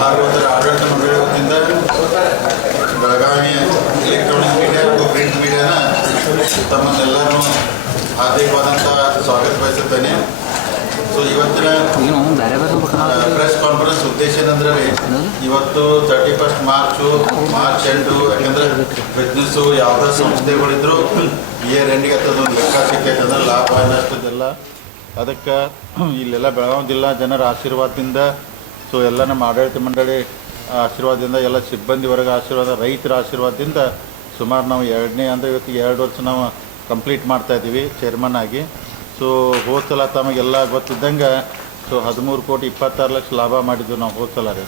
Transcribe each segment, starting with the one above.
ಭಾಗವತರ ಆಡಳಿತ ಮಂಡಳಿ ವತಿಯಿಂದ ಬೆಳಗಾವಿ ಎಲೆಕ್ಟ್ರಾನಿಕ್ ಮೀಡಿಯಾ ಹಾಗೂ ಪ್ರಿಂಟ್ ಮೀಡಿಯಾನ ತಮ್ಮನ್ನೆಲ್ಲರೂ ಹಾರ್ದಿಕವಾದಂಥ ಸ್ವಾಗತ ಬಯಸುತ್ತೇನೆ. ಸೊ ಇವತ್ತಿನ ಪ್ರೆಸ್ ಕಾನ್ಫರೆನ್ಸ್ ಉದ್ದೇಶ ಏನಂದ್ರೆ ಇವತ್ತು 31 ಮಾರ್ಚ್ ಎಂಟು, ಯಾಕಂದ್ರೆ ಬಿಸ್ನೆಸ್ಸು ಯಾವುದೇ ಸಂಸ್ಥೆಗಳಿದ್ರು ಇಯರ್ ಎಂಡಿಗೆ ಅದೊಂದು ಲೆಕ್ಕ ಸಿಗ್ತೈತೆ ಅಂದ್ರೆ ಲಾಭ ನಷ್ಟದೆಲ್ಲ. ಅದಕ್ಕೆ ಇಲ್ಲೆಲ್ಲ ಬೆಳಗಾವಿ ಜಿಲ್ಲಾ ಜನರ ಆಶೀರ್ವಾದದಿಂದ, ಸೊ ಎಲ್ಲ ನಮ್ಮ ಆಡಳಿತ ಮಂಡಳಿ ಆಶೀರ್ವಾದದಿಂದ, ಎಲ್ಲ ಸಿಬ್ಬಂದಿ ವರ್ಗ ಆಶೀರ್ವಾದ, ರೈತರ ಆಶೀರ್ವಾದದಿಂದ ಸುಮಾರು ನಾವು ಇವತ್ತು 2 ವರ್ಷ ನಾವು ಕಂಪ್ಲೀಟ್ ಮಾಡ್ತಾಯಿದ್ದೀವಿ ಚೇರ್ಮನ್ ಆಗಿ. ಸೊ ಹೋದ ಸಲ ತಮಗೆಲ್ಲ ಗೊತ್ತಿದ್ದಂಗೆ 13,26 ಲಕ್ಷ ಲಾಭ ಮಾಡಿದ್ವಿ ನಾವು ಹೋದ ಸಲ ರೀ.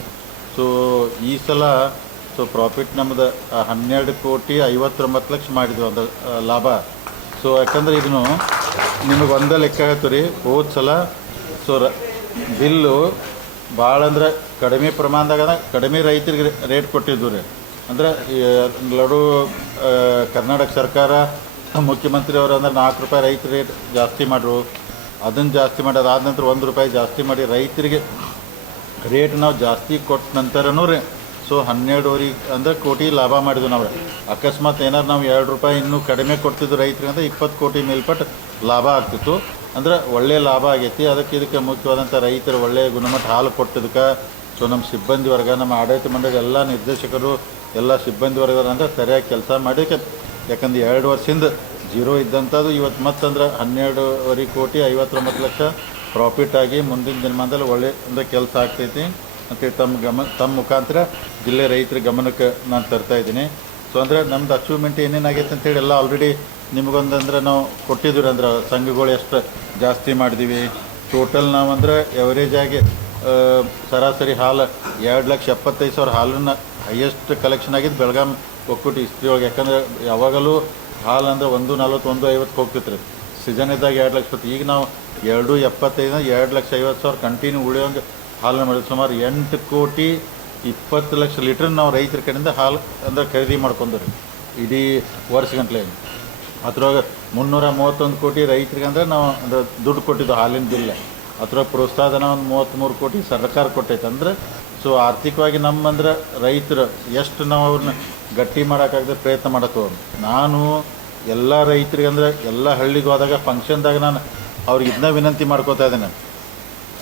ಸೊ ಈ ಸಲ ಪ್ರಾಫಿಟ್ ನಮ್ಮದು 12,59 ಲಕ್ಷ ಮಾಡಿದ್ವಿ ಒಂದು ಲಾಭ. ಸೊ ಯಾಕಂದ್ರೆ ಇದನ್ನು ನಿಮಗೆ ಒಂದೇ ಲೆಕ್ಕ ಆಯ್ತು ರೀ. ಹೋದ ಸಲ ಬಿಲ್ಲು ಭಾಳ ಅಂದ್ರೆ ಕಡಿಮೆ ಪ್ರಮಾಣದಾಗ ಕಡಿಮೆ ರೈತರಿಗೆ ರೇಟ್ ಕೊಟ್ಟಿದ್ದು ರೀ. ಅಂದ್ರೆ ಲಡು ಕರ್ನಾಟಕ ಸರ್ಕಾರ ಮುಖ್ಯಮಂತ್ರಿ ಅವರು ಅಂದ್ರೆ 4 ರೂಪಾಯಿ ರೈತ ರೇಟ್ ಜಾಸ್ತಿ ಮಾಡ್ರು. ಅದನ್ನು ಜಾಸ್ತಿ ಮಾಡಿ ಅದಾದ ನಂತರ 1 ರೂಪಾಯಿ ಜಾಸ್ತಿ ಮಾಡಿ ರೈತರಿಗೆ ರೇಟ್ ನಾವು ಜಾಸ್ತಿ ಕೊಟ್ಟ ನಂತರನೂ ರೀ 12.5 ಅಂದ್ರೆ ಕೋಟಿ ಲಾಭ ಮಾಡಿದ್ವು ನಾವು. ಅಕಸ್ಮಾತ್ ಏನಾರು ನಾವು 2 ರೂಪಾಯಿ ಇನ್ನೂ ಕಡಿಮೆ ಕೊಡ್ತಿದ್ದು ರೈತರಿಗೆ ಅಂದರೆ 20 ಕೋಟಿ ಮೇಲ್ಪಟ್ಟು ಲಾಭ ಆಗ್ತಿತ್ತು. ಅಂದ್ರೆ ಒಳ್ಳೆಯ ಲಾಭ ಆಗೈತಿ. ಇದಕ್ಕೆ ಮುಖ್ಯವಾದಂಥ ರೈತರು ಒಳ್ಳೆಯ ಗುಣಮಟ್ಟ ಹಾಲು ಕೊಟ್ಟಿದ್ದಕ್ಕೆ ನಮ್ಮ ಸಿಬ್ಬಂದಿ ವರ್ಗ, ನಮ್ಮ ಆಡಳಿತ ಮಂಡಳಿ ಎಲ್ಲ ನಿರ್ದೇಶಕರು, ಎಲ್ಲ ಸಿಬ್ಬಂದಿ ವರ್ಗ ಅಂದರೆ ಸರಿಯಾಗಿ ಕೆಲಸ ಮಾಡೋಕ್ಕೆ. ಯಾಕಂದ್ರೆ 2 ವರ್ಷದಿಂದ ಜೀರೋ ಇದ್ದಂಥದ್ದು ಇವತ್ತು ಮತ್ತಂದ್ರೆ 12.5 ಕೋಟಿ 59 ಲಕ್ಷ ಪ್ರಾಫಿಟ್ ಆಗಿ ಮುಂದಿನ ದಿನಮಾನದಲ್ಲಿ ಒಳ್ಳೆ ಅಂದರೆ ಕೆಲಸ ಆಗ್ತೈತಿ ಅಂತೇಳಿ ತಮ್ಮ ಮುಖಾಂತರ ಜಿಲ್ಲೆ ರೈತರ ಗಮನಕ್ಕೆ ನಾನು ತರ್ತಾಯಿದ್ದೀನಿ. ಸೊ ಅಂದರೆ ನಮ್ದು ಅಚೀವ್ಮೆಂಟ್ ಏನೇನಾಗೈತೆ ಅಂತೇಳಿ ಎಲ್ಲ ಆಲ್ರೆಡಿ ನಿಮಗೊಂದಂದ್ರೆ ನಾವು ಕೊಟ್ಟಿದ್ದೀವಿ. ಅಂದ್ರೆ ಸಂಘಗಳು ಎಷ್ಟು ಜಾಸ್ತಿ ಮಾಡಿದ್ದೀವಿ ಟೋಟಲ್ ನಾವು ಅಂದರೆ ಎವರೇಜ್ ಆಗಿ ಸರಾಸರಿ ಹಾಲು 2,75,000 ಹಾಲನ್ನು ಹೈಯೆಸ್ಟ್ ಕಲೆಕ್ಷನ್ ಆಗಿದ್ದು ಬೆಳಗಾವಿ ಒಕ್ಕೂಟ ಹಿಸ್ಟ್ರಿ ಒಳಗೆ. ಯಾಕಂದರೆ ಯಾವಾಗಲೂ ಹಾಲು ಅಂದರೆ 140, 150 ಹೋಗ್ತಿತ್ತು ರೀ. ಸೀಸನ್ ಇದ್ದಾಗ 2 ಲಕ್ಷ. ಈಗ ನಾವು 2,75 2,50,000 ಕಂಟಿನ್ಯೂ ಉಳಿಯೋಂಗೆ ಹಾಲನ್ನು ಮಾಡಿದ್ವಿ. ಸುಮಾರು 8,20 ಲಕ್ಷ ಲೀಟ್ರ್ ನಾವು ರೈತರ ಕಡೆಯಿಂದ ಹಾಲು ಅಂದರೆ ಖರೀದಿ ಮಾಡ್ಕೊಂಡ್ರಿ ಇಡೀ ವರ್ಷ ಗಂಟ್ಲೆ. ಅದ್ರೊಳಗೆ 331 ಕೋಟಿ ರೈತರಿಗೆ ಅಂದರೆ ನಾವು ಅಂದ್ರೆ ದುಡ್ಡು ಕೊಟ್ಟಿದ್ದು ಹಾಲಿನ ಬಿಲ್. ಅದ್ರೊಳಗೆ ಪ್ರೋತ್ಸಾಹನ ಒಂದು 33 ಕೋಟಿ ಸರ್ಕಾರ ಕೊಟ್ಟೈತೆ. ಅಂದರೆ ಸೊ ಆರ್ಥಿಕವಾಗಿ ನಮ್ಮಂದ್ರೆ ರೈತರು ಎಷ್ಟು ನಾವು ಅವ್ರನ್ನ ಗಟ್ಟಿ ಮಾಡೋಕ್ಕಾಗದೆ ಪ್ರಯತ್ನ ಮಾಡತ್ತೋ. ನಾನು ಎಲ್ಲ ರೈತರಿಗೆ ಅಂದರೆ ಎಲ್ಲ ಹಳ್ಳಿಗೆ ಹೋದಾಗ ಫಂಕ್ಷನ್ದಾಗ ನಾನು ಅವ್ರಿಗೆ ಇದನ್ನ ವಿನಂತಿ ಮಾಡ್ಕೋತಾ ಇದ್ದೇನೆ.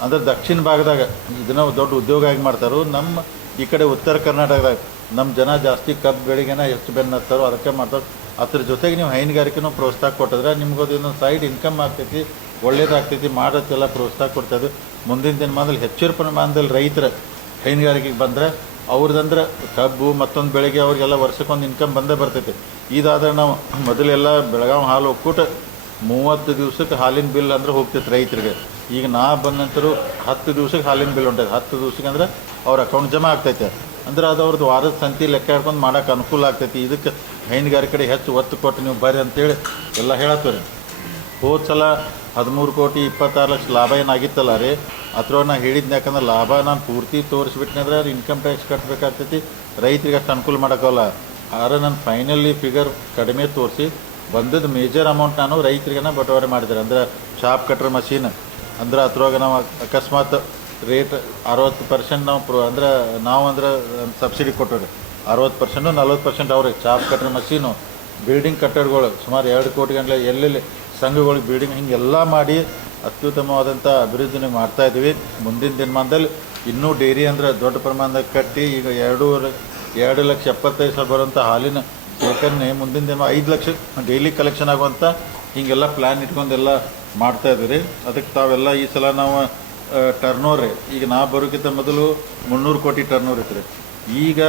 ಅಂದರೆ ದಕ್ಷಿಣ ಭಾಗದಾಗ ಇದನ್ನ ದೊಡ್ಡ ಉದ್ಯೋಗ ಆಗಿ ಮಾಡ್ತಾರೋ. ನಮ್ಮ ಈ ಕಡೆ ಉತ್ತರ ಕರ್ನಾಟಕದಾಗ ನಮ್ಮ ಜನ ಜಾಸ್ತಿ ಕಬ್ಬು ಬೆಳೆಗೆನ ಹೆಚ್ಚು ಬೆನ್ನು ಹತ್ತಾರೋ, ಅದಕ್ಕೆ ಮಾಡ್ತಾರೆ. ಅದ್ರ ಜೊತೆಗೆ ನೀವು ಹೈನುಗಾರಿಕೆನೂ ಪ್ರೋತ್ಸಾಹ ಕೊಟ್ಟಿದ್ರೆ ನಿಮ್ಗದು ಇನ್ನೊಂದು ಸೈಡ್ ಇನ್ಕಮ್ ಆಗ್ತೈತಿ, ಒಳ್ಳೇದಾಗ್ತೈತಿ. ಮಾಡೋಕ್ಕೆಲ್ಲ ಪ್ರೋತ್ಸಾಹ ಕೊಡ್ತಾಯಿದ್ದು. ಮುಂದಿನ ದಿನಮಾನದಲ್ಲಿ ಹೆಚ್ಚಿನ ಪ್ರಮಾಣದಲ್ಲಿ ರೈತರ ಹೈನುಗಾರಿಕೆಗೆ ಬಂದರೆ ಅವ್ರದ್ದಂದ್ರೆ ಕಬ್ಬು ಮತ್ತೊಂದು ಬೆಳೆಗೆ ಅವ್ರಿಗೆಲ್ಲ ವರ್ಷಕ್ಕೊಂದು ಇನ್ಕಮ್ ಬಂದೇ ಬರ್ತೈತಿ. ಇದಾದ್ರೆ ನಾವು ಮೊದಲೆಲ್ಲ ಬೆಳಗಾವಿ ಹಾಲು ಒಕ್ಕೂಟ 30 ದಿವ್ಸಕ್ಕೆ ಹಾಲಿನ ಬಿಲ್ ಅಂದ್ರೆ ಹೋಗ್ತೈತೆ ರೈತರಿಗೆ. ಈಗ ನಾ ಬಂದ ನಂತರ 10 ದಿವ್ಸಕ್ಕೆ ಹಾಲಿನ ಬಿಲ್ ಹೊಂಟೈತೆ. 10 ದಿವ್ಸಕ್ಕೆ ಅಂದ್ರೆ ಅವ್ರ ಅಕೌಂಟ್ ಜಮಾ ಆಗ್ತೈತೆ. ಅಂದ್ರೆ ಅದು ಅವ್ರದ್ದು ವಾರದ ಸಂತಿ ಲೆಕ್ಕ ಹಿಡ್ಕೊಂಡು ಮಾಡೋಕೆ ಅನುಕೂಲ ಆಗ್ತೈತಿ. ಇದಕ್ಕೆ ಹೈನುಗಾರಿಕೆ ಕಡೆ ಹೆಚ್ಚು ಒತ್ತು ಕೊಟ್ಟು ನೀವು ಬರ್ರಿ ಅಂತೇಳಿ ಎಲ್ಲ ಹೇಳತ್ತೀರಿ. ಹೋದ ಸಲ 13,26 ಲಕ್ಷ ಲಾಭ ಏನಾಗಿತ್ತಲ್ಲ ರೀ, ಅದ್ರೊಳಗೆ ನಾ ಹೇಳಿದ್ನ. ಯಾಕಂದ್ರೆ ಲಾಭ ನಾನು ಪೂರ್ತಿ ತೋರಿಸ್ಬಿಟ್ನಂದ್ರೆ ಇನ್ಕಮ್ ಟ್ಯಾಕ್ಸ್ ಕಟ್ಟಬೇಕಾಗ್ತೈತಿ, ರೈತರಿಗೆ ಅಷ್ಟು ಅನುಕೂಲ ಮಾಡೋಕ್ಕಲ್ಲ. ಆದ್ರೆ ನಾನು ಫೈನಲಿ ಫಿಗರ್ ಕಡಿಮೆ ತೋರಿಸಿ ಬಂದದ್ದು ಮೇಜರ್ ಅಮೌಂಟ್ ನಾನು ರೈತರಿಗೆನ ಬಟವಾರೆ ಮಾಡಿದ್ದಾರೆ. ಅಂದ್ರೆ ಶಾಪ್ ಕಟ್ರ್ ಮಷೀನ್ ಅಂದ್ರೆ ಅದ್ರೊಳಗೆ ನಾವು ಅಕಸ್ಮಾತ್ ರೇಟ್ 60% ನಾವು ಅಂದ್ರೆ ಸಬ್ಸಿಡಿ ಕೊಟ್ಟವ್ರಿ. 60% 40% ಅವ್ರಿಗೆ ಚಾಪ್ ಕಟ್ರ್ ಮಷೀನು, ಬಿಲ್ಡಿಂಗ್ ಕಟ್ಟಡಗಳು ಸುಮಾರು 2 ಕೋಟಿ ಗಂಟಲೆ ಎಲ್ಲೆಲ್ಲಿ ಸಂಘಗಳಿಗೆ ಬಿಲ್ಡಿಂಗ್ ಹಿಂಗೆಲ್ಲ ಮಾಡಿ ಅತ್ಯುತ್ತಮವಾದಂಥ ಅಭಿವೃದ್ಧಿನ ಮಾಡ್ತಾಯಿದ್ದೀವಿ. ಮುಂದಿನ ದಿನಮಾನದಲ್ಲಿ ಇನ್ನೂ ಡೈರಿ ಅಂದರೆ ದೊಡ್ಡ ಪ್ರಮಾಣದಾಗ ಕಟ್ಟಿ ಈಗ 2,75,000 ಬರುವಂಥ ಹಾಲಿನ ಶೇಖರಣೆ ಮುಂದಿನ ದಿನ 5 ಲಕ್ಷ ಡೈಲಿ ಕಲೆಕ್ಷನ್ ಆಗುವಂಥ ಹಿಂಗೆಲ್ಲ ಪ್ಲ್ಯಾನ್ ಇಟ್ಕೊಂಡೆಲ್ಲ ಮಾಡ್ತಾಯಿದ್ವಿ ರೀ. ಅದಕ್ಕೆ ತಾವೆಲ್ಲ ಈ ಸಲ ನಾವು ಟರ್ನೋರ್ ಈಗ ನಾ ಬರೋಕ್ಕಿಂತ ಮೊದಲು 300 ಕೋಟಿ ಟರ್ನೋರ್ ಇತ್ತು ರೀ. ಈಗ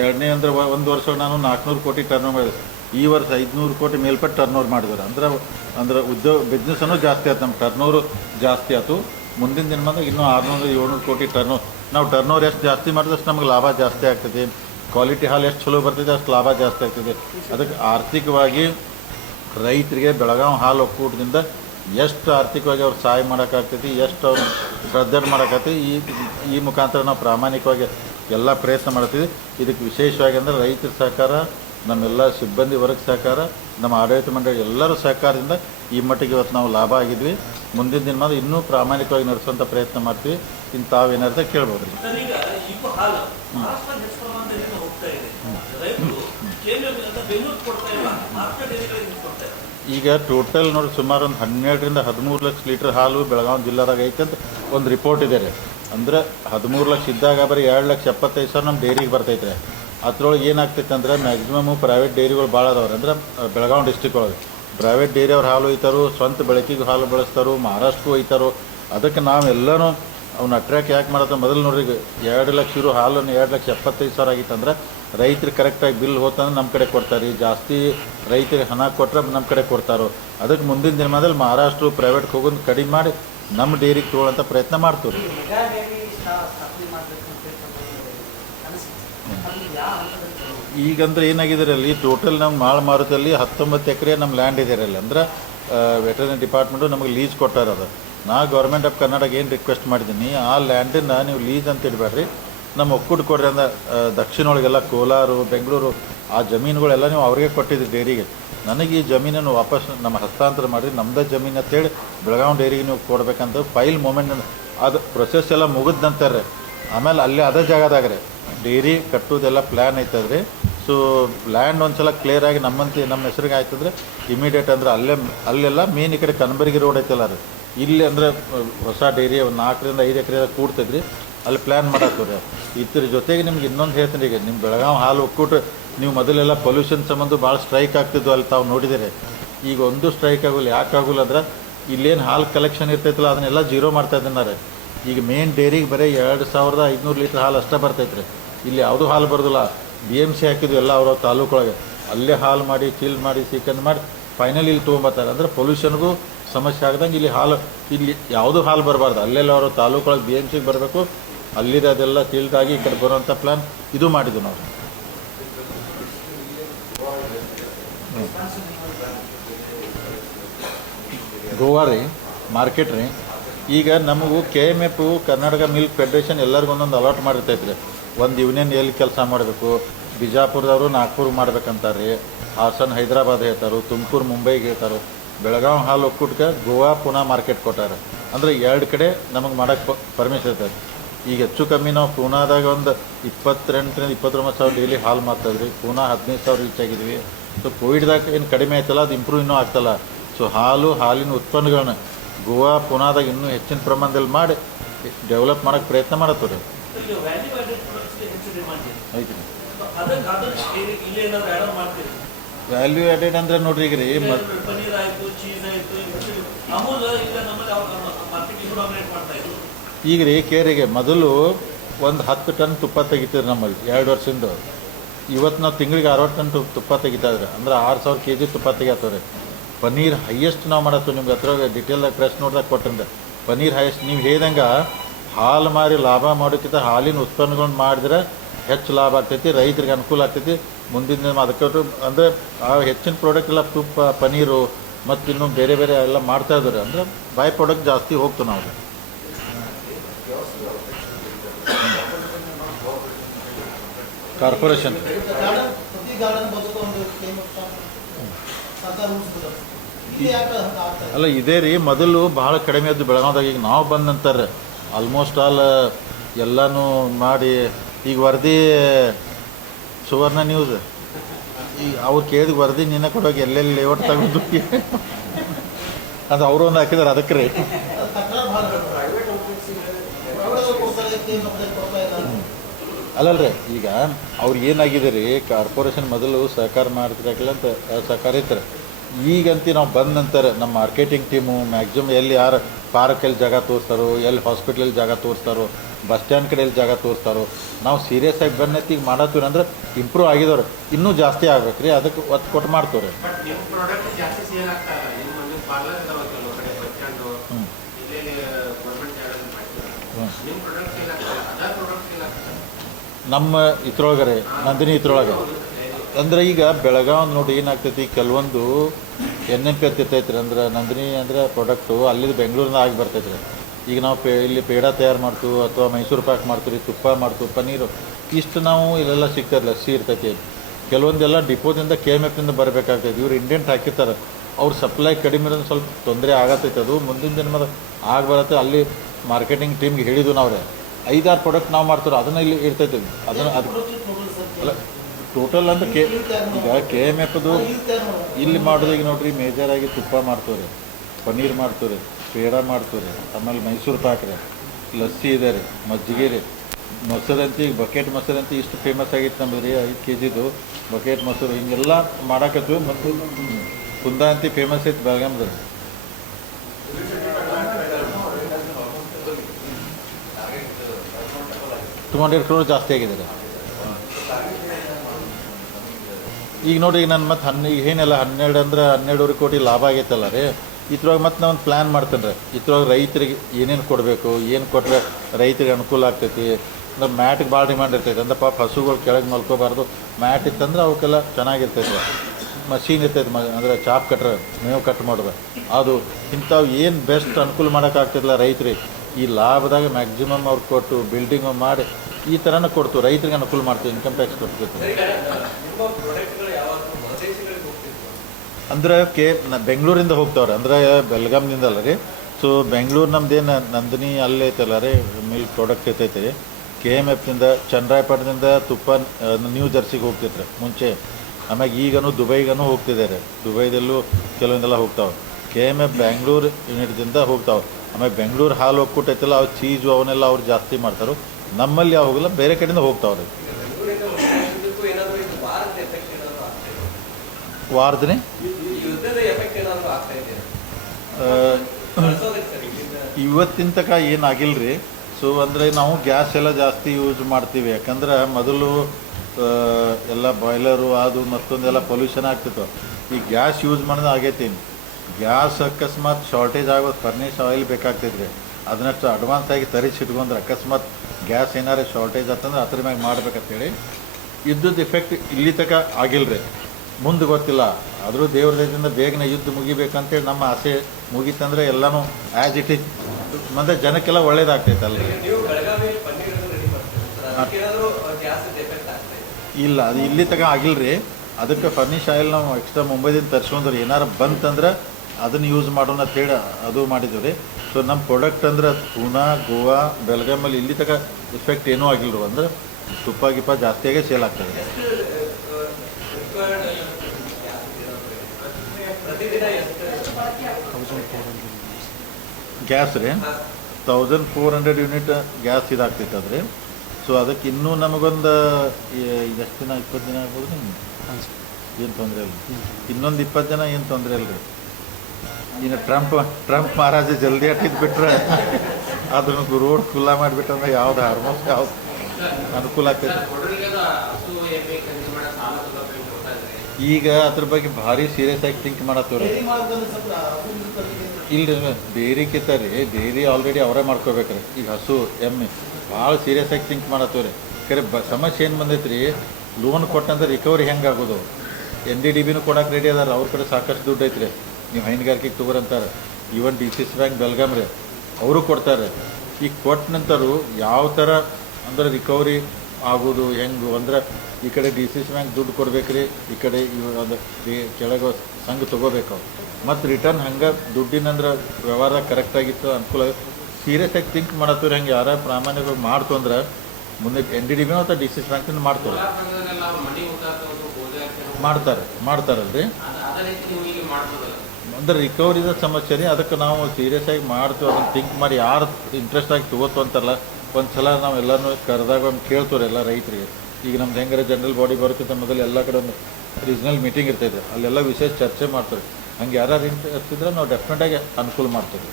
ಎರಡನೇ ಅಂದರೆ ಒಂದು ವರ್ಷ ನಾನು 400 ಕೋಟಿ ಟರ್ನೋರ್ ಮಾಡಿದೆ. ಈ ವರ್ಷ 500 ಕೋಟಿ ಮೇಲ್ಪಟ್ಟು ಟರ್ನೋರ್ ಮಾಡಿದ್ರು. ಅಂದ್ರೆ ಉದ್ಯೋಗ ಬಿಸ್ನೆಸ್ಸನ್ನು ಜಾಸ್ತಿ ಆಯ್ತು, ನಮ್ಮ ಟರ್ನೋರು ಜಾಸ್ತಿ ಆಯ್ತು. ಮುಂದಿನ ದಿನಮಾನದಾಗ ಇನ್ನೂ 600-700 ಕೋಟಿ ಟರ್ನೋರ್. ನಾವು ಟರ್ನೋರ್ ಎಷ್ಟು ಜಾಸ್ತಿ ಮಾಡಿದಷ್ಟು ನಮಗೆ ಲಾಭ ಜಾಸ್ತಿ ಆಗ್ತದೆ. ಕ್ವಾಲಿಟಿ ಹಾಲು ಎಷ್ಟು ಚಲೋ ಬರ್ತೈತೆ ಅಷ್ಟು ಲಾಭ ಜಾಸ್ತಿ ಆಗ್ತದೆ. ಅದಕ್ಕೆ ಆರ್ಥಿಕವಾಗಿ ರೈತರಿಗೆ ಬೆಳಗಾವಿ ಹಾಲು ಒಕ್ಕೂಟದಿಂದ ಎಷ್ಟು ಆರ್ಥಿಕವಾಗಿ ಅವ್ರು ಸಹಾಯ ಮಾಡೋಕ್ಕಾಗ್ತೈತಿ, ಎಷ್ಟು ಅವ್ರು ಶ್ರದ್ಧೆ ಮಾಡೋಕ್ಕಾಗ್ತೈತಿ, ಈ ಮುಖಾಂತರ ನಾವು ಪ್ರಾಮಾಣಿಕವಾಗಿ ಎಲ್ಲ ಪ್ರಯತ್ನ ಮಾಡ್ತೀವಿ. ಇದಕ್ಕೆ ವಿಶೇಷವಾಗಿ ಅಂದರೆ ರೈತರ ಸಹಕಾರ, ನಮ್ಮೆಲ್ಲ ಸಿಬ್ಬಂದಿ ವರ್ಗ ಸಹಕಾರ, ನಮ್ಮ ಆಡಳಿತ ಮಂಡಳಿ ಎಲ್ಲರ ಸಹಕಾರದಿಂದ ಈ ಮಟ್ಟಿಗೆ ಇವತ್ತು ನಾವು ಲಾಭ ಆಗಿದ್ವಿ. ಮುಂದಿನ ದಿನ ಇನ್ನೂ ಪ್ರಾಮಾಣಿಕವಾಗಿ ನಡೆಸುವಂಥ ಪ್ರಯತ್ನ ಮಾಡ್ತೀವಿ. ಇನ್ನು ತಾವೇನಾರ್ದ ಕೇಳ್ಬೋದು ರೀ. ಸರ್, ಈಗ ಇಪ್ಪು ಹಾಲು ಮಹಾರಾಷ್ಟ್ರದಲ್ಲಿ ಹೆಚ್ಚು ಪ್ರಮಾಣದಲ್ಲಿ ಹೋಗ್ತಾ ಇದೆ. ರೈತರು KMF ಅಂತ ಬೆಂಗಳೂರು ಕೊಡ್ತಾ ಇಲ್ಲ, ಮಹಾರಾಷ್ಟ್ರ ಡೈರಿಗಳಿಗೆ ಕೊಡ್ತಾ ಇಲ್ಲ. ಈಗ ಟೋಟಲ್ ನೋಡಿ ಸುಮಾರು ಒಂದು 12ರಿಂದ 13 ಲಕ್ಷ ಲೀಟರ್ ಹಾಲು ಬೆಳಗಾವಿ ಜಿಲ್ಲಾದಾಗ ಐತೆ ಅಂತ ಒಂದು ರಿಪೋರ್ಟ್ ಇದೆ ರೀ. ಅಂದ್ರೆ 13 ಲಕ್ಷ ಇದ್ದಾಗ ಬರೀ 2,75,000 ನಮ್ಮ ಡೈರಿಗೆ ಬರ್ತೈತೆ ರೀ. ಅದ್ರೊಳಗೆ ಏನಾಗ್ತೈತೆ ಅಂದ್ರೆ ಮ್ಯಾಕ್ಸಿಮಮ್ ಪ್ರೈವೇಟ್ ಡೈರಿಗಳು ಭಾಳ ಅದಾವ್ರಿ. ಅಂದ್ರೆ ಬೆಳಗಾವಿ ಡಿಸ್ಟಿಕ್ ಒಳಗೆ ಪ್ರೈವೇಟ್ ಡೈರಿ ಅವ್ರು ಹಾಲು ಒಯ್ತಾರೋ, ಸ್ವಂತ ಬೆಳಕಿಗೆ ಹಾಲು ಬೆಳೆಸ್ತಾರೋ, ಮಹಾರಾಷ್ಟ್ರಕ್ಕೂ ಒಯ್ತಾರೋ. ಅದಕ್ಕೆ ನಾವೆಲ್ಲನೂ ಅವ್ನ ಅಟ್ರ್ಯಾಕ್ಟ್ ಯಾಕೆ ಮಾಡತ್ತೆ, ಮೊದಲು ನೋಡ್ರಿ ಈಗ 2 ಲಕ್ಷ ಇರೋ ಹಾಲನ್ನು 2,75,000 ಆಗಿತ್ತು ಅಂದ್ರೆ ರೈತರಿಗೆ ಕರೆಕ್ಟಾಗಿ ಬಿಲ್ ಹೋತಂದ್ರೆ ನಮ್ಮ ಕಡೆ ಕೊಡ್ತಾರೆ. ಜಾಸ್ತಿ ರೈತರಿಗೆ ಹಣ ಕೊಟ್ಟರೆ ನಮ್ಮ ಕಡೆ ಕೊಡ್ತಾರೋ. ಅದಕ್ಕೆ ಮುಂದಿನ ದಿನಮಾನದಲ್ಲಿ ಮಹಾರಾಷ್ಟ್ರ ಪ್ರೈವೇಟ್ಗೆ ಹೋಗೋದು ಕಡಿಮೆ ಮಾಡಿ ನಮ್ಮ ಡೈರಿಗೆ ತೊಗೊಳ್ಳೋಂಥ ಪ್ರಯತ್ನ ಮಾಡ್ತೀವಿ. ಈಗಂದ್ರೆ ಏನಾಗಿದೆ ಅಲ್ಲಿ ಟೋಟಲ್ ನಮ್ಮ ಮಾರುತಲ್ಲಿ 19 ಎಕರೆ ನಮ್ಮ ಲ್ಯಾಂಡ್ ಇದೆ ಅಲ್ಲಿ. ಅಂದ್ರೆ ವೆಟರ್ನರಿ ಡಿಪಾರ್ಟ್ಮೆಂಟು ನಮಗೆ ಲೀಸ್ ಕೊಟ್ಟಾರ. ಅದು ನಾ ಗೌರ್ಮೆಂಟ್ ಆಫ್ ಕರ್ನಾಟಕ ಏನು ರಿಕ್ವೆಸ್ಟ್ ಮಾಡಿದ್ದೀನಿ, ಆ ಲ್ಯಾಂಡನ್ನು ನೀವು ಲೀಸ್ ಅಂತ ಇಡಬೇಡ್ರಿ, ನಮ್ಮ ಒಕ್ಕೂಟ ಕೊಡ್ರಿ. ಅಂದ್ರೆ ದಕ್ಷಿಣ ಒಳಗೆಲ್ಲ ಕೋಲಾರ, ಬೆಂಗಳೂರು ಆ ಜಮೀನುಗಳೆಲ್ಲ ನೀವು ಅವ್ರಿಗೆ ಕೊಟ್ಟಿದ್ರಿ ಡೈರಿಗೆ. ನನಗೆ ಈ ಜಮೀನನ್ನು ವಾಪಸ್ ನಮ್ಮ ಹಸ್ತಾಂತರ ಮಾಡಿರಿ, ನಮ್ಮದೇ ಜಮೀನು ಅಂತೇಳಿ ಬೆಳಗಾವಿ ಡೈರಿಗೆ ನೀವು ಕೊಡ್ಬೇಕಂತ ಫೈಲ್ ಮೂಮೆಂಟ್ ಅದು ಪ್ರೊಸೆಸ್ ಎಲ್ಲ ಮುಗಿದ ನಂತರ ಆಮೇಲೆ ಅಲ್ಲೇ ಅದೇ ಜಾಗದಾಗ ರೀ ಡೈರಿ ಕಟ್ಟೋದೆಲ್ಲ ಪ್ಲ್ಯಾನ್ ಐತದ್ರಿ. ಸೊ ಲ್ಯಾಂಡ್ ಒಂದು ಸಲ ಕ್ಲಿಯರ್ ಆಗಿ ನಮ್ಮ ಹೆಸರಿಗೆ ಆಯ್ತಂದ್ರೆ ಇಮಿಡಿಯೇಟ್ ಅಂದ್ರೆ ಅಲ್ಲೆಲ್ಲ ಮೇನ್ ಈ ಕಡೆ ಕನಬರ್ಗಿ ರೋಡ್ ಐತಲ್ಲ ರೀ, ಇಲ್ಲಿ ಅಂದರೆ ಹೊಸ ಡೈರಿ ಒಂದು 4ರಿಂದ 5 ಎಕರೆ ಕೂಡ್ತದ್ರಿ, ಅಲ್ಲಿ ಪ್ಲ್ಯಾನ್ ಮಾಡತ್ತೀವಿ. ಇದ್ರ ಜೊತೆಗೆ ನಿಮ್ಗೆ ಇನ್ನೊಂದು ಹೇಳ್ತೀನಿ, ಈಗ ನಿಮ್ಮ ಬೆಳಗಾವಿ ಹಾಲು ಒಕ್ಕೂಟ ನೀವು ಮೊದಲೆಲ್ಲ ಪೊಲ್ಯೂಷನ್ ಸಂಬಂಧ ಭಾಳ ಸ್ಟ್ರೈಕ್ ಆಗ್ತಿದ್ವು, ಅಲ್ಲಿ ತಾವು ನೋಡಿದ್ದೀರಿ. ಈಗ ಒಂದು ಸ್ಟ್ರೈಕ್ ಆಗೋಲ್ಲ. ಯಾಕೆ ಆಗೋಲ್ಲ ಅಂದ್ರೆ ಇಲ್ಲೇನು ಹಾಲು ಕಲೆಕ್ಷನ್ ಇರ್ತೈತಲ್ಲ ಅದನ್ನೆಲ್ಲ ಜೀರೋ ಮಾಡ್ತಾ ಇದ್ದಾರೆ. ಈಗ ಮೇನ್ ಡೈರಿಗೆ ಬರೀ 2,500 ಲೀಟ್ರ್ ಹಾಲು ಅಷ್ಟೇ ಬರ್ತೈತೆ ರೀ. ಇಲ್ಲಿ ಯಾವುದೂ ಹಾಲು ಬರೋದಿಲ್ಲ. BMC ಹಾಕಿದ್ವು ಎಲ್ಲ ಅವರ ತಾಲೂಕೊಳಗೆ, ಅಲ್ಲೇ ಹಾಲು ಮಾಡಿ ಚೀಲ್ ಮಾಡಿ ಸೀಕಂಡ್ ಮಾಡಿ ಫೈನಲ್ ಇಲ್ಲಿ ತೊಗೊಂಬರ್ತಾರೆ. ಅಂದರೆ ಪೊಲ್ಯೂಷನ್ಗೂ ಸಮಸ್ಯೆ ಆಗ್ದಂಗೆ ಇಲ್ಲಿ ಯಾವುದೂ ಹಾಲು ಬರಬಾರ್ದು. ಅಲ್ಲೆಲ್ಲ ಅವರು ತಾಲೂಕೊಳಗೆ BMCಗೆ ಬರಬೇಕು, ಅಲ್ಲಿದೆ ಅದೆಲ್ಲ ಚೀಲ್ದಾಗಿ ಈ ಕಡೆ ಬರುವಂಥ ಪ್ಲ್ಯಾನ್ ಇದು ಮಾಡಿದ್ವಿ ನಾವು. ಗೋವಾ ರೀ ಮಾರ್ಕೆಟ್ ರೀ. ಈಗ ನಮಗೂ KMF ಕರ್ನಾಟಕ ಮಿಲ್ಕ್ ಫೆಡರೇಷನ್ ಎಲ್ಲರಿಗೂ ಒಂದೊಂದು ಅಲಾಟ್ ಮಾಡಿರ್ತೈತೆ ರೀ. ಒಂದು ಯೂನಿಯನ್ ಎಲ್ಲಿ ಕೆಲಸ ಮಾಡಬೇಕು, ಬಿಜಾಪುರದವರು ನಾಗ್ಪುರ್ ಮಾಡ್ಬೇಕಂತಾರೆ ರೀ, ಹಾಸನ್ ಹೈದರಾಬಾದ್ ಹೇಳ್ತಾರೆ, ತುಮಕೂರು ಮುಂಬೈಗೆ ಹೇಳ್ತಾರೆ. ಬೆಳಗಾವಿ ಹಾಲು ಒಕ್ಕೂಟಕ್ಕೆ ಗೋವಾ ಪುನಾ ಮಾರ್ಕೆಟ್ ಕೊಟ್ಟಾರೆ. ಅಂದರೆ 2 ಕಡೆ ನಮಗೆ ಮಾಡೋಕ್ಕೆ ಪರ್ಮಿಷನ್ ಇರ್ತದೆ. ಈಗ ಹೆಚ್ಚು ಕಮ್ಮಿ ನಾವು ಪೂನಾದಾಗ ಒಂದು 28ರಿಂದ 29,000 ಡೈಲಿ ಹಾಲು ಮಾರ್ತದ್ರಿ. ಪೂನಾ 15,000 ರೀಚ್ ಆಗಿದ್ವಿ. ಸೊ ಕೋವಿಡ್ದಾಗ ಏನು ಕಡಿಮೆ ಆಯ್ತಲ್ಲ, ಅದು ಇಂಪ್ರೂವ್ ಇನ್ನೂ ಆಗ್ತಲ್ಲ. ಸೊ ಹಾಲಿನ ಉತ್ಪನ್ನಗಳನ್ನ ಗೋವಾ ಪುನಾದಾಗ ಇನ್ನೂ ಹೆಚ್ಚಿನ ಪ್ರಮಾಣದಲ್ಲಿ ಮಾಡಿ ಡೆವಲಪ್ ಮಾಡೋಕ್ಕೆ ಪ್ರಯತ್ನ ಮಾಡತ್ತೀವಿ ರೀ. ಐತಿ ವ್ಯಾಲ್ಯೂ ಆ್ಯಡೆಡ್ ಅಂದ್ರೆ ನೋಡ್ರಿ ಈಗ ರೀ ಈಗ ರೀ ಕೇರಿಗೆ ಮೊದಲು ಒಂದು 10 ಟನ್ ತುಪ್ಪ ತೆಗಿತೀರಿ ನಮ್ಮಲ್ಲಿ 2 ವರ್ಷದಿಂದ. ಇವತ್ತು ನಾವು ತಿಂಗಳಿಗೆ 60 ಟನ್ ತುಪ್ಪ ತೆಗಿತಾ ಇದ್ರೆ ಅಂದ್ರೆ 6,000 kg ತುಪ್ಪ ತೆಗಿಯತ್ತವ್ರಿ. ಪನ್ನೀರ್ ಹೈಯೆಸ್ಟ್ ನಾವು ಮಾಡತ್ತೀವಿ. ನಿಮ್ಗೆ ಹತ್ರ ಡಿಟೇಲ್ದಾಗ ಪ್ರೆಸ್ ನೋಡ್ದಾಗ ಕೊಟ್ಟಂದ್ರೆ ಪನ್ನೀರ್ ಹೈಯೆಸ್ಟ್. ನೀವು ಹೇಳ್ದಂಗೆ ಹಾಲು ಮಾರಿ ಲಾಭ ಮಾಡೋಕ್ಕಿಂತ ಹಾಲಿನ ಉತ್ಪನ್ನಗಳನ್ನ ಮಾಡಿದ್ರೆ ಹೆಚ್ಚು ಲಾಭ ಆಗ್ತೈತಿ, ರೈತರಿಗೆ ಅನುಕೂಲ ಆಗ್ತೈತಿ. ಮುಂದಿನ ಅದಕ್ಕೆ ಅಂದರೆ ಆ ಹೆಚ್ಚಿನ ಪ್ರಾಡಕ್ಟ್ ಎಲ್ಲ ತುಪ್ಪ, ಪನ್ನೀರು ಮತ್ತು ಇನ್ನೂ ಬೇರೆ ಬೇರೆ ಎಲ್ಲ ಮಾಡ್ತಾ ಇದ್ದಾರೆ. ಅಂದರೆ ಬೈ ಪ್ರಾಡಕ್ಟ್ ಜಾಸ್ತಿ ಹೋಗ್ತು ನಾವು. ಕಾರ್ಪೊರೇಷನ್ ಅಲ್ಲ ಇದೇ ರೀ ಮೊದಲು ಭಾಳ ಕಡಿಮೆ ಆದ್ದು ಬೆಳಗಾವಿದಾಗ. ಈಗ ನಾವು ಬಂದಂತಾರೆ ಆಲ್ಮೋಸ್ಟ್ ಆಲ್ ಎಲ್ಲನೂ ಮಾಡಿ. ಈಗ ವರದಿ ಸುವರ್ಣ ನ್ಯೂಸ್ ಈಗ ಅವ್ರು ಕೇಳಿದ ವರದಿ ನಿನ್ನ ಕೊಡೋಗಿ ಎಲ್ಲೆಲ್ಲಿ ಲೇಔಟ್ ತಗೊಂಡು ಅದು ಅವರು ಒಂದು ಹಾಕಿದಾರೆ. ಅದಕ್ಕೆ ರೀ ಅಲ್ಲಲ್ರಿ ಈಗ ಅವ್ರಿಗೆ ಏನಾಗಿದೆ ರೀ, ಕಾರ್ಪೊರೇಷನ್ ಮೊದಲು ಸಹಕಾರ ಮಾಡ್ತಿರಕಿಲ್ಲ ಅಂತ ಸಹಕಾರ ಇತ್ತು. ಈಗಂತೂ ನಾವು ಬಂದ ನಂತರ ನಮ್ಮ ಮಾರ್ಕೆಟಿಂಗ್ ಟೀಮು ಮ್ಯಾಕ್ಸಿಮಮ್ ಎಲ್ಲಿ ಯಾರು ಪಾರ್ಕಲ್ಲಿ ಜಾಗ ತೋರಿಸ್ತಾರೋ, ಎಲ್ಲಿ ಹಾಸ್ಪಿಟ್ಲಲ್ಲಿ ಜಾಗ ತೋರಿಸ್ತಾರೋ, ಬಸ್ ಸ್ಟ್ಯಾಂಡ್ ಕಡೆಯಲ್ಲಿ ಜಾಗ ತೋರಿಸ್ತಾರೋ, ನಾವು ಸೀರಿಯಸ್ ಆಗಿ ಬಂದೈತಿ ಈಗ ಮಾಡತ್ತೀವಿ ಅಂದ್ರೆ ಇಂಪ್ರೂವ್ ಆಗಿದವ್ರು ಇನ್ನೂ ಜಾಸ್ತಿ ಆಗ್ಬೇಕು ರೀ. ಅದಕ್ಕೆ ಒತ್ತು ಕೊಟ್ಟು ಮಾಡ್ತವ್ರಿ. ನಮ್ಮ ಇದ್ರೊಳಗೆ ರೀ ನಂದಿನಿ ಇದ್ರೊಳಗೆ ಅಂದ್ರೆ ಈಗ ಬೆಳಗಾವಿ ನೋಡಿ ಏನಾಗ್ತೈತಿ, ಕೆಲವೊಂದು NNP ಹತ್ತಿರ್ತೈತೆ ರೀ. ಅಂದ್ರೆ ನಂದಿನಿ ಅಂದರೆ ಪ್ರಾಡಕ್ಟು ಅಲ್ಲಿದ್ದು ಬೆಂಗಳೂರಿಂದ ಆಗಿ ಬರ್ತೈತೆ ರೀ. ಈಗ ನಾವು ಇಲ್ಲಿ ಪೇಡ ತಯಾರು ಮಾಡ್ತೀವಿ ಅಥವಾ ಮೈಸೂರು ಪಾಕ್ ಮಾಡ್ತೀವಿ, ತುಪ್ಪ ಮಾಡ್ತೀವಿ, ಪನ್ನೀರು ಇಷ್ಟು ನಾವು ಇಲ್ಲೆಲ್ಲ ಸಿಗ್ತದೆ, ಲಸ್ಸಿ ಇರ್ತೈತಿ. ಕೆಲವೊಂದೆಲ್ಲ ಡಿಪೋದಿಂದ KMFನಿಂದ ಬರಬೇಕಾಗ್ತೈತಿ. ಇವ್ರು ಇಂಡೆಂಟ್ ಹಾಕಿರ್ತಾರೆ ಅವ್ರ ಸಪ್ಲೈ ಕಡಿಮೆ ಇರೋದು ಸ್ವಲ್ಪ ತೊಂದರೆ ಆಗತ್ತೈತೆ. ಅದು ಮುಂದಿನ ದಿನ ಆಗಿ ಬರತ್ತೆ. ಅಲ್ಲಿ ಮಾರ್ಕೆಟಿಂಗ್ ಟೀಮ್ಗೆ ಹೇಳಿದ್ವು ನಾವ್ರೆ 5-6 ಪ್ರಾಡಕ್ಟ್ ನಾವು ಮಾಡ್ತೀವಿ, ಅದನ್ನು ಇಲ್ಲಿ ಇರ್ತೈತೆ. ಅದನ್ನು ಅದು ಅಲ್ಲ ಟೋಟಲ್ ಅಂದ್ರೆ ಈಗ KMFದು ಇಲ್ಲಿ ಮಾಡೋದು ಈಗ ನೋಡ್ರಿ, ಮೇಜರಾಗಿ ತುಪ್ಪ ಮಾಡ್ತೀವ್ರಿ, ಪನ್ನೀರ್ ಮಾಡ್ತೀವ್ರಿ, ಪೇಡ ಮಾಡ್ತೀವ್ರಿ, ಆಮೇಲೆ ಮೈಸೂರು ಪಾಕ್ ರೀ, ಲಸ್ಸಿ ಇದೆ ರೀ, ಮಜ್ಜಿಗೆ ರೀ, ಮೊಸರಂತಿ ಈಗ ಬಕೆಟ್ ಮೊಸರಂತಿ ಇಷ್ಟು ಫೇಮಸ್ ಆಗಿತ್ತು ನಮ್ಮದು ರೀ. 5 kgದು ಬಕೆಟ್ ಮೊಸರು ಹಿಂಗೆಲ್ಲ ಮಾಡಾಕತ್ತೀವಿ. ಮತ್ತು ಕುಂದಾಂತಿ ಫೇಮಸ್ ಐತಿ ಬೆಳಗಾಮ್ದು. 200 crore ಜಾಸ್ತಿ ಆಗಿದೆ ರೀ. ಈಗ ನೋಡಿ, ಈಗ ನಾನು ಮತ್ತೆ ಏನೆಲ್ಲ 12 ಅಂದ್ರೆ 12.5 ಕೋಟಿ ಲಾಭ ಆಗೈತಲ್ಲ ರೀ. ಇದ್ರೊಳಗೆ ಮತ್ತೆ ನಾನು ಒಂದು ಪ್ಲ್ಯಾನ್ ಮಾಡ್ತೇನೆ ರೀ. ಇದ್ರೊಳಗೆ ರೈತರಿಗೆ ಏನೇನು ಕೊಡಬೇಕು, ಏನು ಕೊಟ್ಟರೆ ರೈತರಿಗೆ ಅನುಕೂಲ ಆಗ್ತೈತಿ. ಅಂದ್ರೆ ಮ್ಯಾಟಿಗೆ ಭಾಳ ಡಿಮಾಂಡ್ ಇರ್ತೈತೆ. ಅಂದ್ರೆ ಪಾಪ ಹಸುಗಳು ಕೆಳಗೆ ಮಲ್ಕೋಬಾರ್ದು. ಮ್ಯಾಟ್ ಇತ್ತಂದ್ರೆ ಅವಕ್ಕೆಲ್ಲ ಚೆನ್ನಾಗಿರ್ತೈತೆ. ಮಷೀನ್ ಇರ್ತೈತೆ, ಅಂದರೆ ಚಾಪ್ ಕಟ್ರೆ ಮೇವು ಕಟ್ ಮಾಡೋದು ಅದು ಇಂಥವು ಏನು ಬೆಸ್ಟ್ ಅನುಕೂಲ ಮಾಡೋಕ್ಕಾಗ್ತಿಲ್ಲ ರೈತರಿಗೆ. ಈ ಲಾಭದಾಗ ಮ್ಯಾಕ್ಸಿಮಮ್ ಅವ್ರು ಕೊಟ್ಟು ಬಿಲ್ಡಿಂಗ್ ಮಾಡಿ ಈ ಥರನೇ ಕೊಡ್ತು ರೈತರಿಗೆ ಅನುಕೂಲ ಮಾಡ್ತೀವಿ. ಇನ್ಕಮ್ ಟ್ಯಾಕ್ಸ್ ಕೊಡ್ತೈತಿ. ಅಂದ್ರೆ ಬೆಂಗಳೂರಿಂದ ಹೋಗ್ತಾವ್ರೆ, ಅಂದ್ರೆ ಬೆಳಗಾಂನಿಂದ ಅಲ್ಲ ರೀ. ಸೊ ಬೆಂಗಳೂರು ನಮ್ದೇನು ನಂದಿನಿ ಅಲ್ಲೇ ಐತಲ್ಲ ರೀ, ಮಿಲ್ಕ್ ಪ್ರಾಡಕ್ಟ್ ಇರ್ತೈತೆ ರೀ. KMFನಿಂದ ಚನ್ನರಾಯಪಟ್ಟಣದಿಂದ ತುಪ್ಪ ನ್ಯೂ ಜರ್ಸಿಗೆ ಹೋಗ್ತೈತೆ ರೀ ಮುಂಚೆ. ಆಮ್ಯಾಗ ಈಗನೂ ದುಬೈಗನೂ ಹೋಗ್ತಿದ್ದಾರೆ. ದುಬೈದಲ್ಲೂ ಕೆಲವೊಂದೆಲ್ಲ ಹೋಗ್ತಾವೆ. KMF ಬ್ಯಾಂಗ್ಳೂರು ಯೂನಿಟ್ದಿಂದ ಹೋಗ್ತಾವೆ. ಆಮೇಲೆ ಬೆಂಗಳೂರು ಹಾಲು ಒಕ್ಕೂಟೈತಲ್ಲ, ಅವ್ರು ಚೀಸು ಅವನ್ನೆಲ್ಲ ಅವ್ರು ಜಾಸ್ತಿ ಮಾಡ್ತಾರೆ. ನಮ್ಮಲ್ಲಿ ಯಾವ ಹೋಗಿಲ್ಲ, ಬೇರೆ ಕಡೆಯಿಂದ ಹೋಗ್ತಾವ್ರಿ. ವಾರದನೇ ಇವತ್ತಿನ ತನಕ ಏನಾಗಿಲ್ಲ ರೀ. ಸೊ ಅಂದರೆ ನಾವು ಗ್ಯಾಸ್ ಎಲ್ಲ ಜಾಸ್ತಿ ಯೂಸ್ ಮಾಡ್ತೀವಿ. ಯಾಕಂದ್ರೆ ಮೊದಲು ಎಲ್ಲ ಬಾಯ್ಲರು ಅದು ಮತ್ತೊಂದೆಲ್ಲ ಪೊಲ್ಯೂಷನ್ ಆಗ್ತಿತ್ತು. ಈ ಗ್ಯಾಸ್ ಯೂಸ್ ಮಾಡೋದು ಆಗೈತಿ. ಗ್ಯಾಸ್ ಅಕಸ್ಮಾತ್ ಶಾರ್ಟೇಜ್ ಆಗೋದು, ಫರ್ನಿಶ್ ಆಯಿಲ್ ಬೇಕಾಗ್ತೈತೆ ರೀ. ಅದನ್ನಷ್ಟು ಅಡ್ವಾನ್ಸ್ ಆಗಿ ತರಿಸಿಟ್ಕೊಂಡ್ರೆ ಅಕಸ್ಮಾತ್ ಗ್ಯಾಸ್ ಏನಾರು ಶಾರ್ಟೇಜ್ ಆತಂದ್ರೆ ಅದ್ರ ಮ್ಯಾಗ ಮಾಡ್ಬೇಕಂತೇಳಿ ಯುದ್ಧದ ಇಫೆಕ್ಟ್ ಇಲ್ಲಿ ತನಕ ಆಗಿಲ್ಲ ರೀ. ಮುಂದೆ ಗೊತ್ತಿಲ್ಲ. ಆದರೂ ದೇವ್ರ ದಯದಿಂದ ಬೇಗನೆ ಯುದ್ಧ ಮುಗಿಬೇಕಂತೇಳಿ ನಮ್ಮ ಆಸೆ. ಮುಗೀತಂದ್ರೆ ಎಲ್ಲನೂ ಆ್ಯಸ್ ಇಟ್ ಈಸ್ ಮತ್ತು ಜನಕ್ಕೆಲ್ಲ ಒಳ್ಳೇದಾಗ್ತೈತಲ್ಲ ರೀ. ಇಲ್ಲ, ಅದು ಇಲ್ಲಿ ತನಕ ಆಗಿಲ್ಲ ರೀ. ಅದಕ್ಕೆ ಫರ್ನಿಶ್ ಆಯಿಲ್ ನಾವು ಎಕ್ಸ್ಟ್ರಾ ಮುಂಬೈದಿಂದ ತರಿಸ್ಕೊಂಡ್ರೆ ಏನಾರು ಬಂತಂದ್ರೆ ಅದನ್ನು ಯೂಸ್ ಮಾಡೋಣ ಅಂತೇಳಿ ಅದು ಮಾಡಿದ್ದೀವಿ ರೀ. ಸೊ ನಮ್ಮ ಪ್ರಾಡಕ್ಟ್ ಅಂದ್ರೆ ಪೂನಾ, ಗೋವಾ, ಬೆಳಗಾಮಲ್ಲಿ ಇಲ್ಲಿ ತನಕ ಇಫೆಕ್ಟ್ ಏನೂ ಆಗಿಲ್ಲ ರೀ. ಅಂದ್ರೆ ತುಪ್ಪ ಗಿಪ್ಪ ಜಾಸ್ತಿಯಾಗೇ ಸೇಲ್ ಆಗ್ತದೆ. ಗ್ಯಾಸ್ ರೀ 1400 ಯೂನಿಟ್ ಗ್ಯಾಸ್ ಇದಾಗ್ತೈತೆ ಅದ್ರಿ. ಸೊ ಅದಕ್ಕೆ ಇನ್ನೂ ನಮಗೊಂದು ಎಷ್ಟು ದಿನ, 20 ದಿನ ಆಗ್ಬೋದು. ಏನು ತೊಂದರೆ ಇಲ್ಲ. ಇನ್ನೊಂದು 20 ಜನ ಏನು ತೊಂದರೆ ಇಲ್ಲ ರೀ. ಇನ್ನು ಟ್ರಂಪ್ ಮಹಾರಾಜ ಜಲ್ದಿ ಅಟ್ಟಿದ್ದು ಬಿಟ್ರೆ ಅದನ್ನು ರೋಡ್ ಖುಲ್ಲಾ ಮಾಡಿಬಿಟ್ರೆ ಯಾವ್ದು ಆಲ್ಮೋಸ್ಟ್ ಯಾವ್ದು ಅನುಕೂಲ ಆಗ್ತೈತೆ. ಈಗ ಅದ್ರ ಬಗ್ಗೆ ಭಾರಿ ಸೀರಿಯಸ್ ಆಗಿ ಥಿಂಕ್ ಮಾಡತ್ತವ್ರಿ. ಇಲ್ರಿ, ಡೈರಿ ಕಿತ್ತಾರಿ, ಡೈರಿ ಆಲ್ರೆಡಿ ಅವರೇ ಮಾಡ್ಕೋಬೇಕ್ರಿ. ಈಗ ಹಸು ಎಮ್ಮೆ ಭಾಳ ಸೀರಿಯಸ್ ಆಗಿ ಥಿಂಕ್ ಮಾಡತ್ತವ್ರಿ. ಖರೆ ಸಮಸ್ಯೆ ಏನು ಬಂದೈತೆ ರೀ, ಲೋನ್ ಕೊಟ್ಟಂದ್ರೆ ರಿಕವರಿ ಹೆಂಗೆ ಆಗೋದು. NDDBನೂ ಕೊಡಕ್ಕೆ ರೆಡಿ ಅದಾರ. ಅವ್ರ ಕಡೆ ಸಾಕಷ್ಟು ದುಡ್ಡು ಐತ್ರಿ. ನೀವು ಹೈನುಗಾರಿಕೆಗೆ ತೊಗೊರಂತಾರೆ. ಈವನ್ DCS ಬ್ಯಾಂಕ್ ಬೆಳಗಾಂ ರೀ, ಅವರು ಕೊಡ್ತಾರೆ. ಈಗ ಕೊಟ್ಟ ನಂತರ ಯಾವ ಥರ ಅಂದ್ರೆ ರಿಕವರಿ ಆಗೋದು ಹೆಂಗೆ ಅಂದ್ರೆ, ಈ ಕಡೆ DCS ಬ್ಯಾಂಕ್ ದುಡ್ಡು ಕೊಡ್ಬೇಕ್ರಿ, ಈ ಕಡೆ ಒಂದು ಕೆಳಗೆ ಸಂಘ ತೊಗೋಬೇಕು. ಮತ್ತು ರಿಟರ್ನ್ ಹಂಗೆ ದುಡ್ಡಿನಂದ್ರೆ ವ್ಯವಹಾರ ಕರೆಕ್ಟಾಗಿತ್ತು, ಅನುಕೂಲ. ಸೀರಿಯಸ್ ಆಗಿ ಥಿಂಕ್ ಮಾಡತ್ತವ್ರಿ. ಹಂಗೆ ಯಾರ ಪ್ರಾಮಾಣಿಕವಾಗಿ ಮಾಡ್ತು ಅಂದ್ರೆ ಮುಂದೆ NDDBನೂ ಅಥವಾ DCS ಬ್ಯಾಂಕಿನ ಮಾಡ್ತಾರೆ. ಮಾಡ್ತಾರಲ್ರಿ. ಅಂದ್ರೆ ರಿಕವರಿದ ಸಮಸ್ಯೆ ರೀ. ಅದಕ್ಕೆ ನಾವು ಸೀರಿಯಸ್ ಆಗಿ ಮಾಡ್ತೀವಿ. ಅದನ್ನು ಥಿಂಕ್ ಮಾಡಿ ಯಾರು ಇಂಟ್ರೆಸ್ಟ್ ಆಗಿ ತೊಗೋತು ಅಂತಾರಲ್ಲ, ಒಂದು ಸಲ ನಾವು ಎಲ್ಲನೂ ಕರೆದಾಗ ಒಂದು ಕೇಳ್ತವ್ರಿ ಎಲ್ಲ ರೈತರಿಗೆ. ಈಗ ನಮ್ದು ಹೆಂಗಾರೆ ಜನರಲ್ ಬಾಡಿ ಬರೋಕ್ಕಿಂತ ಮೊದಲು ಎಲ್ಲ ಕಡೆ ಒಂದು ರೀಜ್ನಲ್ ಮೀಟಿಂಗ್ ಇರ್ತೈತೆ. ಅಲ್ಲೆಲ್ಲ ವಿಶೇಷ ಚರ್ಚೆ ಮಾಡ್ತಾರೆ. ಹಂಗೆ ಯಾರು ಇಂಟ್ರೆಸ್ಟ್ ಇದ್ರೆ ನಾವು ಡೆಫಿನೆಟಾಗಿ ಅನುಕೂಲ ಮಾಡ್ತೀವಿ.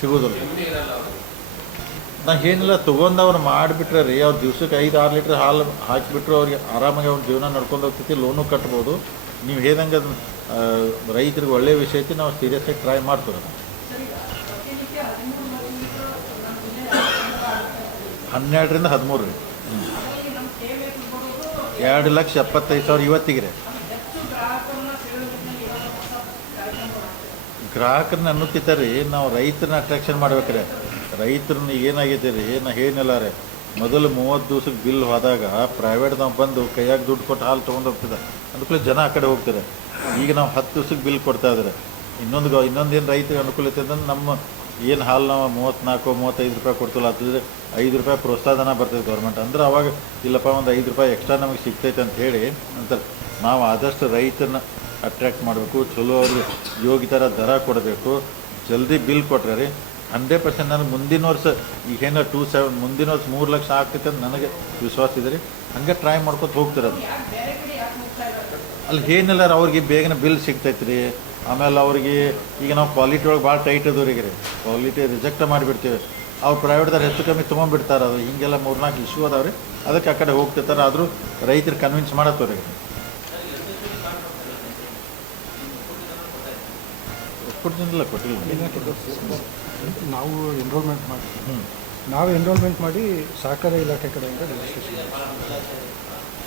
ಸಿಗೋದಿಲ್ಲ. ನಾ ಏನಿಲ್ಲ, ತೊಗೊಂಡವ್ರು ಮಾಡಿಬಿಟ್ರೆ ರೀ, ಅವ್ರು ದಿವ್ಸಕ್ಕೆ 5-6 ಲೀಟ್ರ್ ಹಾಲು ಹಾಕಿಬಿಟ್ರು ಅವ್ರಿಗೆ ಆರಾಮಾಗಿ ಅವ್ರ ಜೀವನ ನಡ್ಕೊಂಡು ಹೋಗ್ತೈತಿ. ಲೋನು ಕಟ್ಬೋದು. ನೀವು ಹೇಳ್ದಂಗೆ ಅದನ್ನು ರೈತರಿಗೆ ಒಳ್ಳೆಯ ವಿಷಯ ಐತಿ. ನಾವು ಸೀರಿಯಸ್ ಆಗಿ ಟ್ರೈ ಮಾಡ್ತೀವಿ. 12ರಿಂದ 13 ರೀ. 2,75,000 ಇವತ್ತಿಗೆ ರೀ. ಗ್ರಾಹಕರನ್ನ ಅನ್ನೋಕ್ಕಿಂತ ರೀ ನಾವು ರೈತರನ್ನ ಅಟ್ರಾಕ್ಷನ್ ಮಾಡ್ಬೇಕ್ರೆ. ರೈತರನ್ನ ಏನಾಗೈತೆ ರೀ, ನಾ ಏನಿಲ್ಲ ರೀ, ಮೊದಲು 30 ದಿವ್ಸಕ್ಕೆ ಬಿಲ್ ಹೋದಾಗ ಪ್ರೈವೇಟ್ದವ್ ಬಂದು ಕೈಯಾಗ ದುಡ್ಡು ಕೊಟ್ಟು ಹಾಲು ತೊಗೊಂಡು ಹೋಗ್ತಿದ್ದೆ ಅದಕ್ಕೂ ಜನ ಆ ಕಡೆ ಹೋಗ್ತಾರೆ. ಈಗ ನಾವು 10 ದಿವ್ಸಕ್ಕೆ ಬಿಲ್ ಕೊಡ್ತಾ ಇದ್ದಾರೆ. ಇನ್ನೊಂದೇನು ರೈತರಿಗೆ ಅನುಕೂಲತೆ ಅಂದ್ರೆ ನಮ್ಮ ಏನು ಹಾಲು ನಾವು 34-35 ರೂಪಾಯಿ ಕೊಡ್ತಿಲ್ಲ ಅದ್ರ 5 ರೂಪಾಯಿ ಪ್ರೋತ್ಸಾಹನ ಬರ್ತದೆ ಗೌರ್ಮೆಂಟ್ ಅಂದ್ರೆ ಅವಾಗ ಇಲ್ಲಪ್ಪ ಒಂದು 5 ರೂಪಾಯಿ ಎಕ್ಸ್ಟ್ರಾ ನಮಗೆ ಸಿಗ್ತೈತೆ ಅಂತ ಹೇಳಿ ಅಂತಾರೆ. ನಾವು ಆದಷ್ಟು ರೈತನ ಅಟ್ರ್ಯಾಕ್ಟ್ ಮಾಡಬೇಕು, ಚಲೋ ಅವ್ರಿಗೆ ಯೋಗ್ಯತರ ದರ ಕೊಡಬೇಕು, ಜಲ್ದಿ ಬಿಲ್ ಕೊಟ್ರೆ ರೀ 100% ನನಗೆ ಮುಂದಿನ ವರ್ಷ ಈಗೇನೋ 27 ಮುಂದಿನ ವರ್ಷ 3 ಲಕ್ಷ ಆಗ್ತೈತೆ ಅಂತ ನನಗೆ ವಿಶ್ವಾಸ ಇದೆ ರೀ. ಹಂಗೆ ಟ್ರೈ ಮಾಡ್ಕೊತ ಹೋಗ್ತಾರೆ. ಅದು ಅಲ್ಲಿ ಏನಿಲ್ಲ ಅವ್ರಿಗೆ ಬೇಗನೆ ಬಿಲ್ ಸಿಗ್ತೈತೆ ರೀ. ಆಮೇಲೆ ಅವ್ರಿಗೆ ಈಗ ನಾವು ಕ್ವಾಲಿಟಿ ಒಳಗೆ ಭಾಳ ಟೈಟ್ ಅದವ್ರಿಗೆ ರೀ, ಕ್ವಾಲಿಟಿ ರಿಜೆಕ್ಟ್ ಮಾಡಿಬಿಡ್ತೀವಿ. ಅವ್ರು ಪ್ರೈವೇಟ್ದಾರು ಹೆಚ್ಚು ಕಮ್ಮಿ ತೊಗೊಂಡ್ಬಿಡ್ತಾರೆ. ಅದು ಹಿಂಗೆಲ್ಲ 3-4 ಇಶ್ಯೂ ಅದಾವೆ ರೀ, ಅದಕ್ಕೆ ಆ ಕಡೆ ಹೋಗ್ತಿರ್ತಾರೆ. ಆದರೂ ರೈತರು ಕನ್ವಿನ್ಸ್ ಮಾಡತ್ತವ್ರಿ. ಕೊಟ್ಟಿಲ್ಲ ನಾವು ಎನ್ರೋಲ್ಮೆಂಟ್ ಮಾಡಿ ಸಹಕಾರ ಇಲಾಖೆ ಕಡೆಯಿಂದ ರಿಜಿಸ್ಟ್ರೇಷನ್.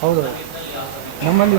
ಹೌದು, ನಮ್ಮಲ್ಲಿ